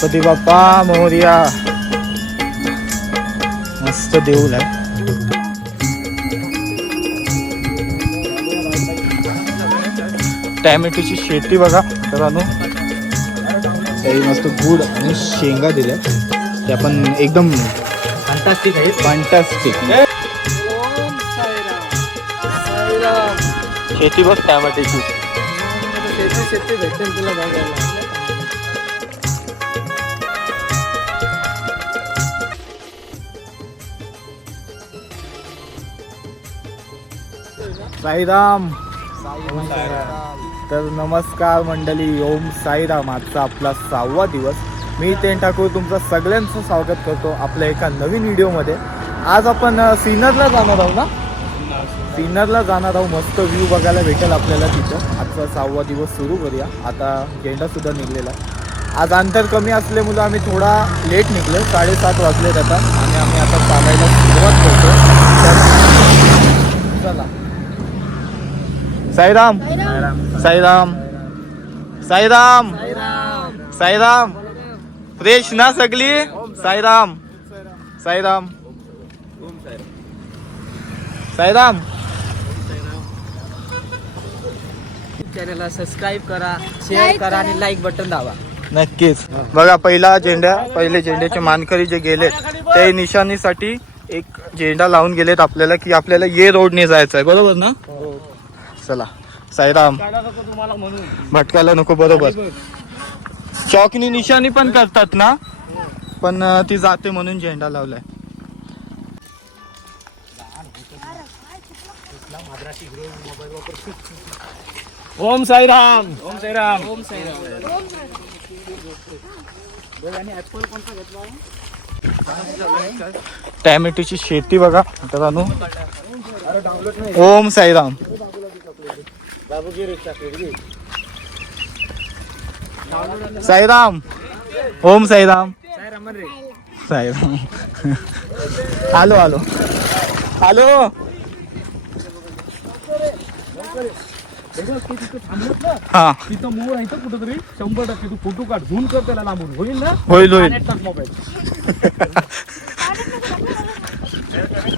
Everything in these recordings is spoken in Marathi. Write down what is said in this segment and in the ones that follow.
गणपती बाप्पा मोर्या मस्त देऊळ आहे. टॅमॅटोची शेती बघा मित्रांनो. काही मस्त गुड आणि शेंगा दिल्या. त्या पण एकदम फंटास्टिक आहे. फंटास्टिक शेती बघ टॅमॅटोची. शेती शेती भेटेल तुला बघायला. साईराम. तर नमस्कार मंडळी ओम साईराम. आजचा आपला सहावा दिवस. मी टेन ठाकूर तुमचं सगळ्यांचं स्वागत करतो आपल्या एका नवीन व्हिडिओमध्ये. आज आपण अ, सिन्नरला जाणार आहोत ना? सिन्नरला जाणार आहोत. मस्त व्ह्यू बघायला भेटेल आपल्याला तिथं. आजचा सहावा दिवस सुरू करूया. आता झेंडासुद्धा निघलेला आहे. आज अंतर कमी असल्यामुळं आम्ही थोडा लेट निघलो साडेसात वाजलेत आता. आणि आम्ही आता चालायला सुरुवात करतो तर चला साईराम. साईराम. साईराम. साईराम. फ्रेश ना सगळी? साईराम. साईराम. साईराम. चॅनलला सबस्क्राईब करा शेअर करा आणि लाईक बटन दाबा. नक्कीच. बघा पहिला झेंडा पहिले झेंड्याचे मानकरी जे गेलेत ते निशाणीसाठी एक झेंडा लावून गेलेत आपल्याला की आपल्याला ये रोडने जायचं आहे बरोबर ना? चला. साईराम. भटकायला नको बरोबर. चौकनी निशाणी पण करतात ना? पण ती जाते म्हणून झेंडा लावलाय. ओम साईराम. ओम साईराम. ओम साईराम. टॅमॅटोची शेती बघा मित्रांनो. ओम साईराम. साईराम. ओम साईराम. साईराम आलो आलो. आलो. हा. तिथं मोर आहे तर कुठं तरी शंभर टक्के तू फोटो काढ. झूम कर त्याला लांबून. होईल ना? होईल होईल.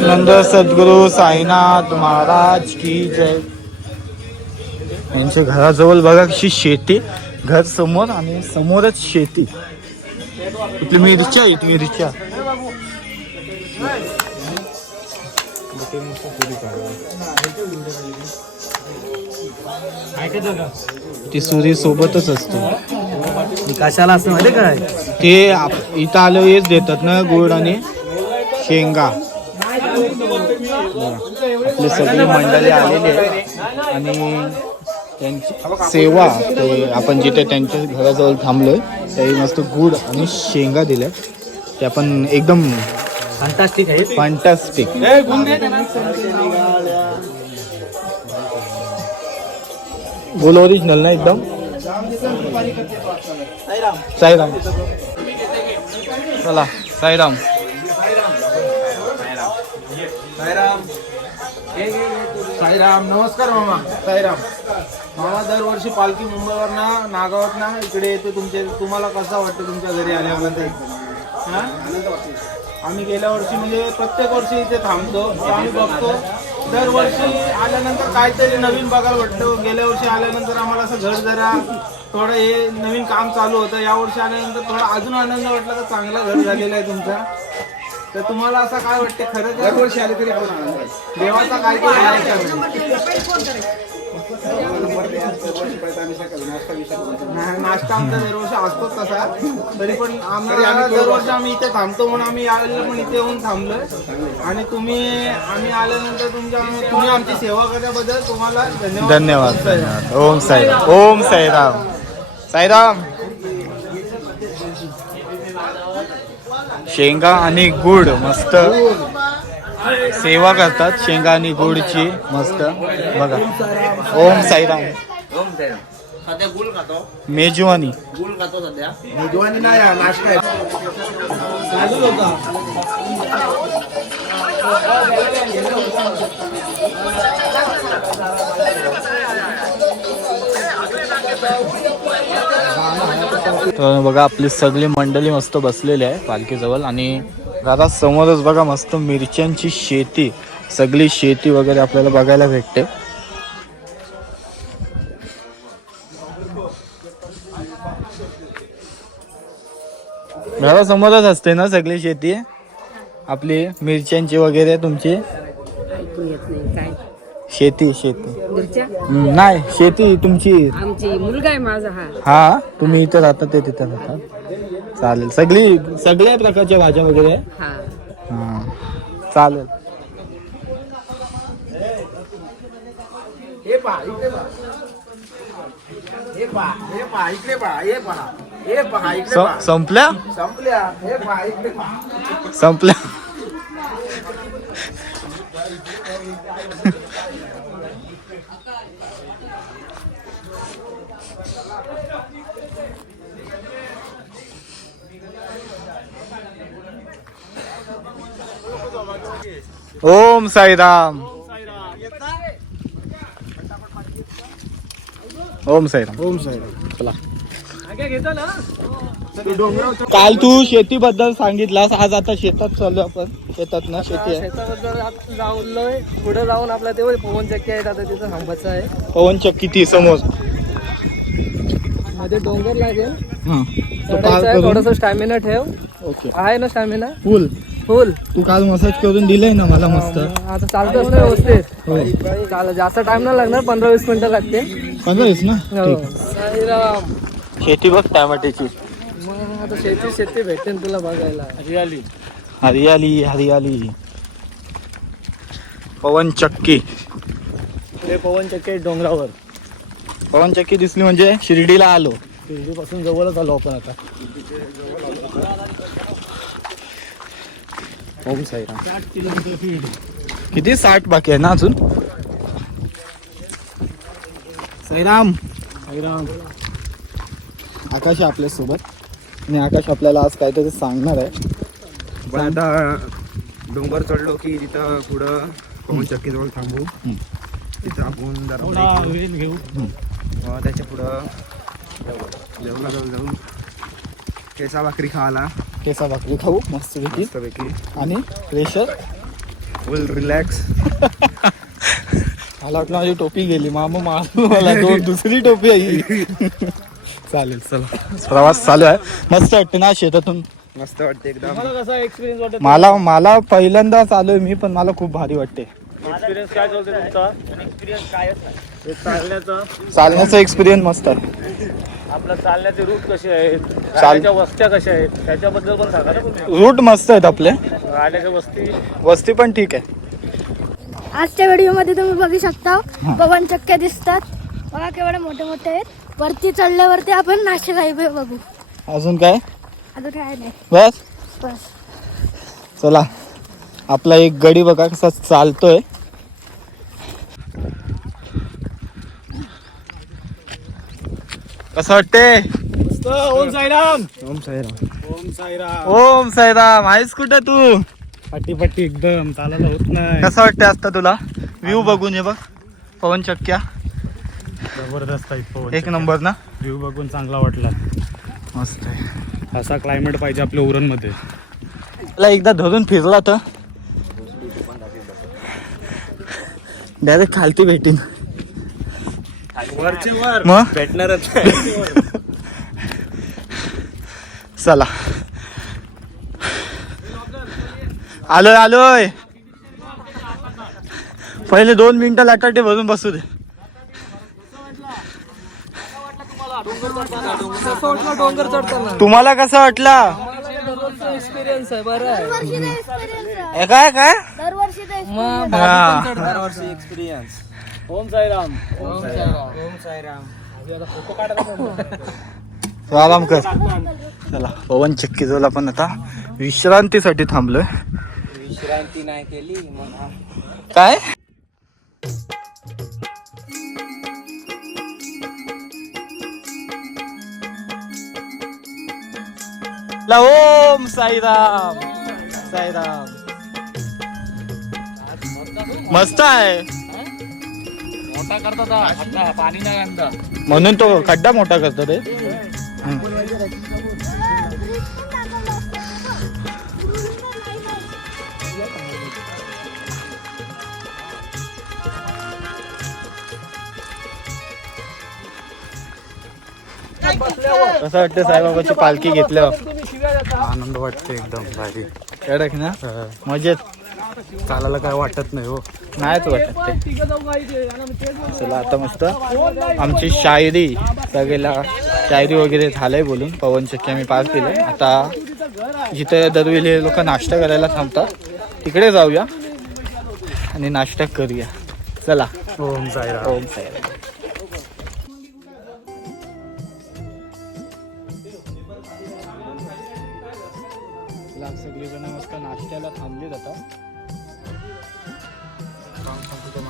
नंद सद्गुरु साईनाथ महाराज की जय. यांच्या घराजवळ बघा कशी शेती. घर समोर आणि समोरच शेती. इथली मिरच्या इथली मिरच्या. ती सुरी सोबतच असतो. कशाला असं माहिती काय? ते आप- इथं आलं हेच देतात ना गुळ आणि शेंगा. आपली सगळी मंडळी आलेली आहे. आणि त्यांची सेवा ते आपण जिथे त्यांच्या घराजवळ थांबलोय त्याही मस्त गुड आणि शेंगा दिल्या. त्या पण एकदम फंटास्टिक आहे. फंटास्टिक बोल ओरिजिनल ना एकदम? साईराम. चला साईराम. साईराम. नमस्कार मामा. साईराम. मामा दरवर्षी पालखी मुंबईवरनं नागावतनं इकडे येते तुमचे. तुम्हाला कसं वाटतं तुमच्या घरी हा? आम्ही गेल्या वर्षी म्हणजे प्रत्येक वर्षी इथे थांबतो. आम्ही बघतो. दरवर्षी आल्यानंतर काहीतरी नवीन बघायला वाटतं गेल्या वर्षी आल्यानंतर आम्हाला असं घर जरा थोडं हे नवीन काम चालू होतं. या वर्षी आल्यानंतर थोडा अजून आनंद वाटला तर चांगला घर झालेला आहे तुमचा. तर तुम्हाला असं काय वाटते? खरं दरवर्षी आले तरी देवाचा काय आहे? नाही, नाश्ता आमचा दरवर्षी असतोच तसा. तरी पण आम्हाला दरवर्षी आम्ही इथे थांबतो म्हणून आम्ही यावेळेला पण इथे येऊन थांबलोय. आणि तुम्ही आम्ही आल्यानंतर तुमच्या तुम्ही आमची सेवा केल्याबद्दल तुम्हाला धन्यवाद. धन्यवाद ओम साईराम. ओम साईराम. साईराम. शेंगा आणि गुड मस्त. सेवा करतात शेंगा आणि गुडची मस्त. बघा. ओम साईराम. सध्या गुल खातो. मेजवानी. गुल खातो सध्या. मेजवानी नाही हा, नाश्ता आहे तर बघा आपली सगळी मंडळी मस्त बसलेली आहे पालखीजवळ आणि घरात समोरच बघा मस्त मिरच्यांची शेती. सगळी शेती वगैरे आपल्याला बघायला भेटते. घरासमोरच असते ना सगळी शेती? आपली मिरच्यांची वगैरे तुमची? शेती शेती. नाही शेती तुमची. आमची मुलगा आहे माझा हा. हा तुम्ही इथं राहता ते तिथं राहता. चालेल. सगळी सगळ्या प्रकारच्या भाज्या वगैरे? आहे? हा. हा. चालेल. हे पहा इकडे पहा. हे पहा हे पहा इकडे पहा हे पहा. हे पहा इकडे पहा. स- संपल्या? संपल्या. हे पहा इकडे पहा. संपल्या. ओम साईराम. ओम साईराम. ओम साहेब चला. काल तू शेतीबद्दल सांगितलास आज आता शेतात चालू आपण. शेतात ना शेती आहे. शेताबद्दल आता जाऊनलोय पुढे जाऊन आपला ते पवन चक्की आहेत आता तिथं थांबायचं आहे. पवन किती समोर. मध्ये डोंगर लागेल. हा. तो आहे थोडस स्टॅमिना ठेव. ओके. आहे ना स्टॅमिना फुल फुल तू काल मसाज करून दिलंय ना मला मस्त. आता चालतोच ना व्यवस्थित. हो. जास्त टाइम नाही लागणार पंधरा वीस मिनिटं लागते पंधरावीस ना? हो. ठीक. साईराम. शेती बघ टमाट्याची. मग आता शेती शेती भेटेल तुला बघायला. हरियाली. हरियाली हरियाली. पवन चक्की. ते पवन चक्की डोंगरावर. पवन चक्की दिसली म्हणजे शिर्डीला आलो. पासून जवळच आलो आपण आता. ओम साईराम. किती साठ बाकी आहे ना अजून? साईराम. साईराम. आकाश आहे आपल्यासोबत. आणि आकाश आपल्याला आज काहीतरी सांगणार आहे. पण आता डोंगर चढलो की तिथं पुढं पवन चक्कीजवळ थांबू. तिथं आपण जरा घेऊ. त्याच्या पुढं जेवला जाऊ जाऊ केसा भाकरी खायला. केसा भाकरी खाऊ मस्तपैकी मस्तपैकी आणि प्रेशर फुल रिलॅक्स मला वाटलं माझी टोपी गेली. मामा मारू मला दोन दुसरी टोपी आहे. चालेल चला. प्रवास चालू आहे. मस्त वाटते ना शेतातून. मस्त वाटते एकदम. मला कसा एक्सपिरियन्स वाटत मला मला पहिल्यांदाच आलोय मी पण मला खूप भारी वाटते एक्सपिरियन्स काय चालते तुमचा? एक्सपिरियन्स कायच नाही चालण्याचा. चालण्याचा एक्सपिरियन्स मस्त आहे. आपला चालण्याचे रूट कसे आहेत? राहण्याच्या वस्त्या कशा आहेत? त्याच्याबद्दल पण सांगा ना तुम्ही. रूट मस्त आहेत आपले. राहण्याच्या वस्ती? वस्ती पण ठीक आहे. आजच्या व्हिडिओमध्ये तुम्ही बघू शकता पवन चक्क्या दिसतात. बघा केवढे मोठे मोठे आहेत. वरती चढल्यावरती आपण नाशिक हायवे बघू. अजून काय? अजून काय नाही. बस? बस. चला. आपला एक गडी बघा कसा चालतोय. कसं वाटते? ओम साईराम. ओम साईराम. ओम साईराम. ओम साईराम आहेस कुठे तू? पट्टी पट्टी एकदम चालायला होत नाही. कसं वाटते आता तुला? व्ह्यू बघून ये बघ. पवन चक्क्या. जबरदस्त आहे पवन एक नंबर ना? व्ह्यू बघून चांगला वाटला. मस्त आहे. असा क्लायमेट पाहिजे आपल्या उरणमध्ये. मला एकदा धरून फिरला तर. डायरेक्ट खालती भेटीन. वरचे वर. मग? भेटणारच चला. आलोय आलोय. पहिले दोन मिनिटं लाटाटे भरून बसू दे. तुम्हाला कसं वाटला? एक्सपिरियन्स आहे बरं आहे. हे काय काय. दरवर्षी एक्सपिरियन्स ओम साईराम. ओम साईराम. ओम साईराम. आराम कर. चला पवन चक्की जोला पण आता विश्रांतीसाठी थांबलोय. विश्रांती नाही केली मग. काय? ला ओम साईराम. साईराम. मस्त आहे. मोठा करतात पाणी नाही म्हणून तो खड्डा मोठा करतो रे. कसं वाटतं साईबाबाची पालखी घेतल्यावर. आनंद वाटतो एकदम भारी. कडक ना? मजेत. चालायला काय वाटत नाही हो. नाहीच वाटत ते. चला आता मस्त. आमची शायरी सगळ्याला शायरी वगैरे झालंय बोलून. पवन चक्की आम्ही पास केलंय आता जिथे दरवेळी लोक नाश्ता करायला थांबतात तिकडे जाऊया आणि नाश्ता करूया. चला. ओम साईराम. ओम साईराम. सगळेजण मस्त नाश्त्याला थांबले जातात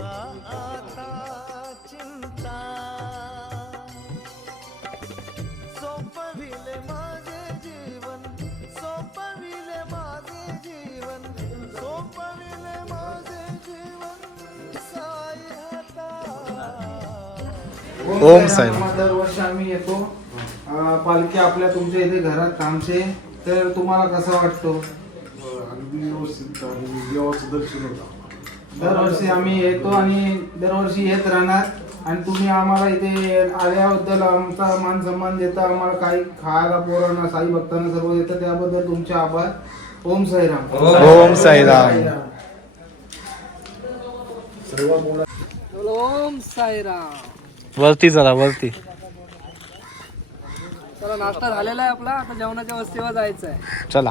एकदम कसं वाटलं मला मस्तच वाटलं मस्त वाटलं डिमार्ट आहे तो. कुरमुरे खाऊन पिते पिते चला जवळच आहे ना डिमांड ओम साईराम दरवर्षी आम्ही येतो. पालखी आपल्या तुमच्या इथे घरात थांबते. तर तुम्हाला कसं वाटतो? दरवर्षी आम्ही येतो आणि दरवर्षी येत राहणार. आणि तुम्ही आम्हाला इथे आल्याबद्दल आमचा मान सन्मान देता आम्हाला काही खायला पोरांना साई भक्तांना सर्व देतं. त्याबद्दल तुमचे आभार. ओम साईराम. ओम साईराम. ओम साईराम. वरती जरा वरती. चला नाश्ता झालेला आहे आपला. आता जेवणाच्या वस्तीवर जायचं आहे चला.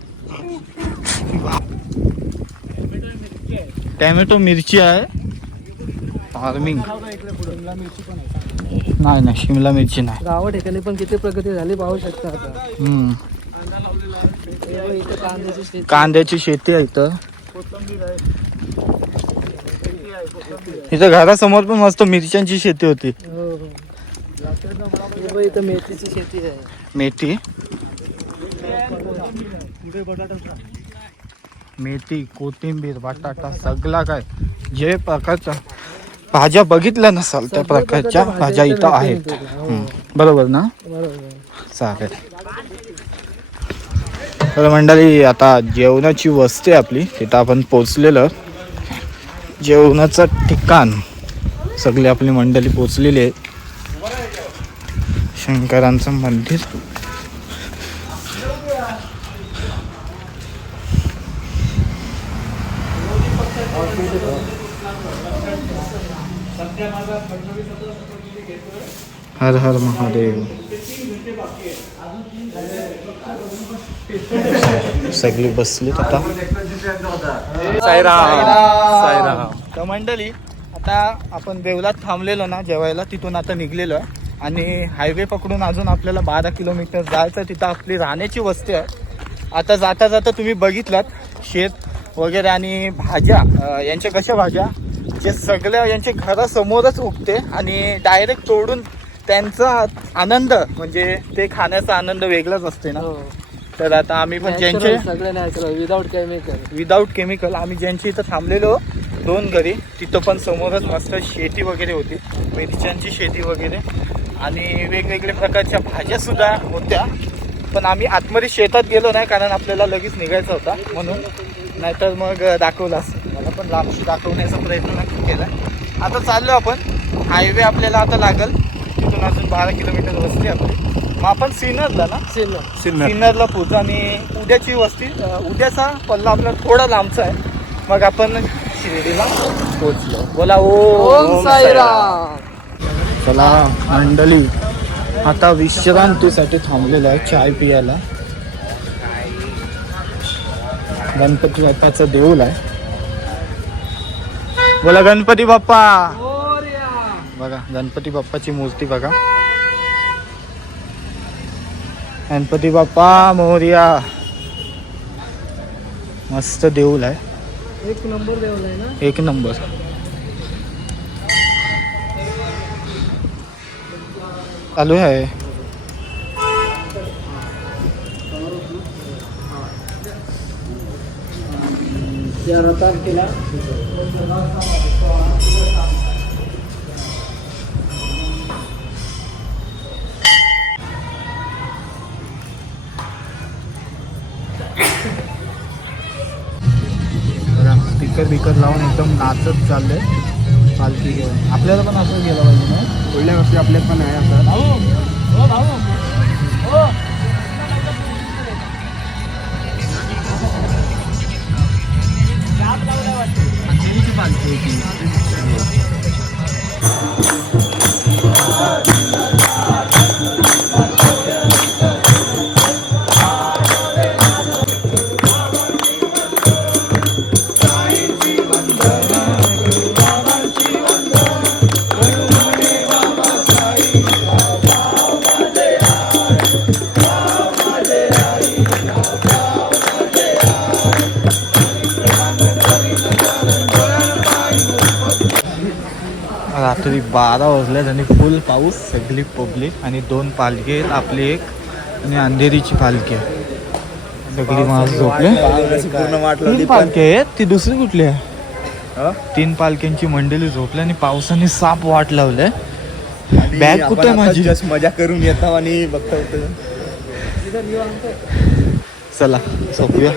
टॅमॅटो मिरची आहे. फार्मिंग. नाही नाही शिमला मिरची नाही. गावा ठिकाणी पण किती प्रगती झाली पाहू शकता आता. हम्म. हे बघ, इथं कांद्याची शेती कांद्याची शेती आहे इथं. इथं घरासमोर पण मस्त मिरच्यांची शेती होती. हो हो. हे बघ, इथं मेथीची शेती आहे. मेथी. मेथी कोथिंबीर बटाटा सगळा काय? जे प्रकारच्या भाज्या बघितल्या नसाल त्या प्रकारच्या भाज्या इथं आहेत. हम्म. बरोबर ना? चालेल. तर मंडळी आता जेवणाची वस्ती आपली. तिथं आपण पोचलेलं जेवणाचं ठिकाण सगळी आपली मंडळी पोचलेली आहे. शंकरांचं मंदिर. हर हर महादेव। सगळी बसलीत आता. तर मंडळी आता आपण देवलात थांबलेलो ना जेवायला तिथून आता निघलेलो आहे. आणि हायवे पकडून अजून आपल्याला बारा किलोमीटर जायचं तिथं आपली राहण्याची वस्ती आहे. आता जाता जाता तुम्ही बघितलात शेत वगैरे आणि भाज्या यांच्या कशा भाज्या? जे सगळ्या यांच्या घरासमोरच उगते आणि डायरेक्ट तोडून त्यांचा आनंद म्हणजे ते खाण्याचा आनंद वेगळाच असते ना. तर आता आम्ही पण ज्यांचे सगळे विदाउट केमिकल विदाऊट केमिकल आम्ही ज्यांची इथं थांबलेलो दोन घरी तिथं पण समोरच मस्त शेती वगैरे होती मिरच्यांची शेती वगैरे. आणि वेगवेगळ्या प्रकारच्या भाज्या सुद्धा होत्या. पण आम्ही आतमध्ये शेतात गेलो नाही कारण आपल्याला लगेच निघायचा होता म्हणून. नाहीतर मग दाखवलं असं. मला पण लांबशी दाखवण्याचा प्रयत्न नक्की केला. आता चाललो आपण. हायवे आपल्याला आता लागल. तिथून अजून बारा किलोमीटर वस्ती आपली. मग आपण सिनरला ना? सिन्नरला पोहोचू आणि उद्याची वस्ती उद्याचा पल्ला आपला थोडा लांबचा आहे. मग आपण शिर्डीला पोहोचलो. बोला ओम साईराम. चला मंडळी आता विश्रांतीसाठी थांबलेलो आहे चाय पियाला गणपती बाप्पाचं देऊळ आहे. बोला गणपती बाप्पा. बघा गणपती बाप्पाची मूर्ती बघा. गणपती बाप्पा मोर्या. मस्त देऊळ आहे. एक नंबर देवलाय ना? एक नंबर. चालू आहे. स्पीकर लावून एकदम नाचत चाललंय. पालखी घेऊन. आपल्याला पण असं गेलं पाहिजे ना? पुढल्या वर्षी आपल्या पण आहे असं रात्री बारा वाजल्यात आणि फुल पाऊस सगळी पब्लिक आणि दोन पालखी आहेत. आपली एक आणि अंधेरीची पालखी आहे. सगळी माणसं झोपले. पूर्ण तीन पालखी आहेत. ती दुसरी कुठली आहे? तीन पालख्यांची मंडळी झोपली आणि पावसाने साप वाट लावले बॅग कुठे माझी? मजा करून येतो आणि बघता होतं चला झोपूया.